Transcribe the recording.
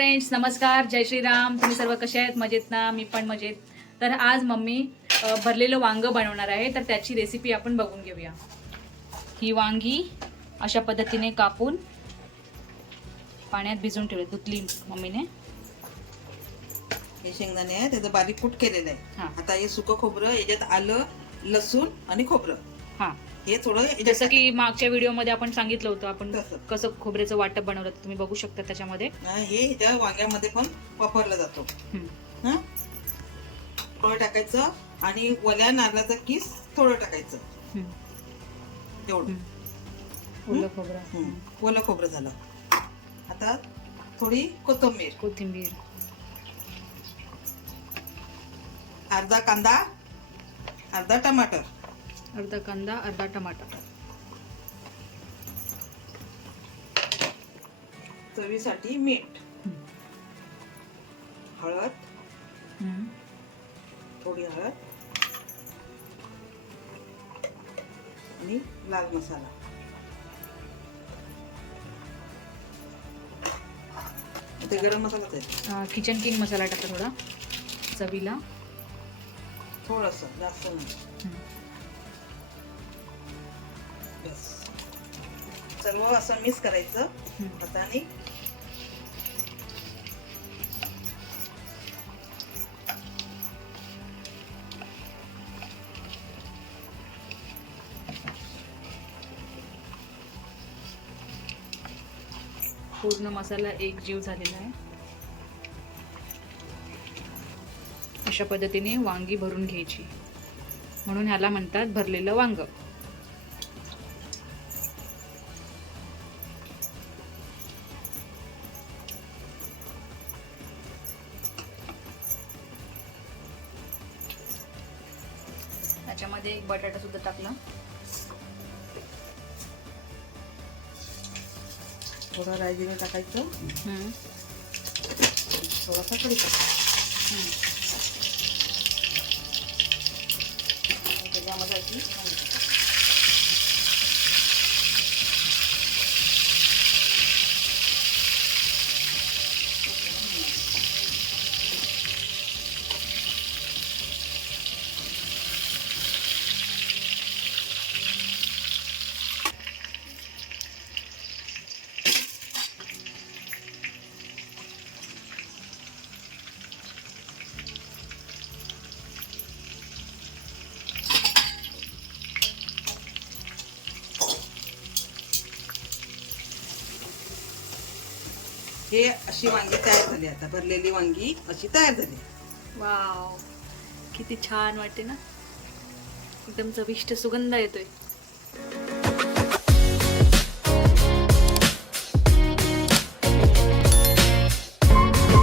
Friends नमस्कार जय श्रीराम. तुम्ही सर्व कसे आहेत? मजेत ना? मी पण मजेत. तर आज मम्मी भरलेलं वांग बनवणार आहे. तर त्याची रेसिपी आपण बघून घेऊया. ही वांगी अशा पद्धतीने कापून पाण्यात भिजून ठेवले. धुतली मम्मीने. हे शेंगदाणे आहे त्याचं बारीक कूट केलेलं हा. आहे आता हे सुकं खोबरं याच्यात आलं लसूण आणि खोबरं. हां. हे थोडं जसं की मागच्या व्हिडिओमध्ये आपण सांगितलं होतं आपण तसं. कसं खोबऱ्याचं वाटप बनवलं तुम्ही बघू शकता त्याच्यामध्ये. हा, हे त्या वांग्यामध्ये पण वापरला जातो हम्म. हा थोडं टाकायचं आणि ओल्या नारळाचा किस थोडं टाकायचं हम्म. तेवढं हम्म. ओलं खोबरं हम्म. ओलं खोबरं झालं आता थोडी कोथिंबीर कोथिंबीर अर्धा कांदा अर्धा टमाटर अर्धा कांदा अर्धा टमाटर चवीसाठी मीठ. हळद. थोडी हळद. आणि लाल मसाला. ते गरम मसालाच आहे अ, किचन किंग मसाला टाका थोडा. चवीला. थोडस जास्त नाही. सर्व असं मिक्स करायचं. हाताने पूर्ण मसाला एक जीव झालेला आहे. अशा पद्धतीने वांगी भरून घ्यायची. म्हणून ह्याला म्हणतात भरलेलं वांग. त्याच्यामध्ये एक बटाटा सुद्धा टाकला थोडं रायजिरा टाकायचं. थोडासा कढीपत्ता हम्म. त्याच्यामध्ये हे अशी वांगी तयार झाली आता भरलेली वांगी अशी तयार झाली. वाव. किती छान वाटते ना. एकदम चविष्ट सुगंध येतोय.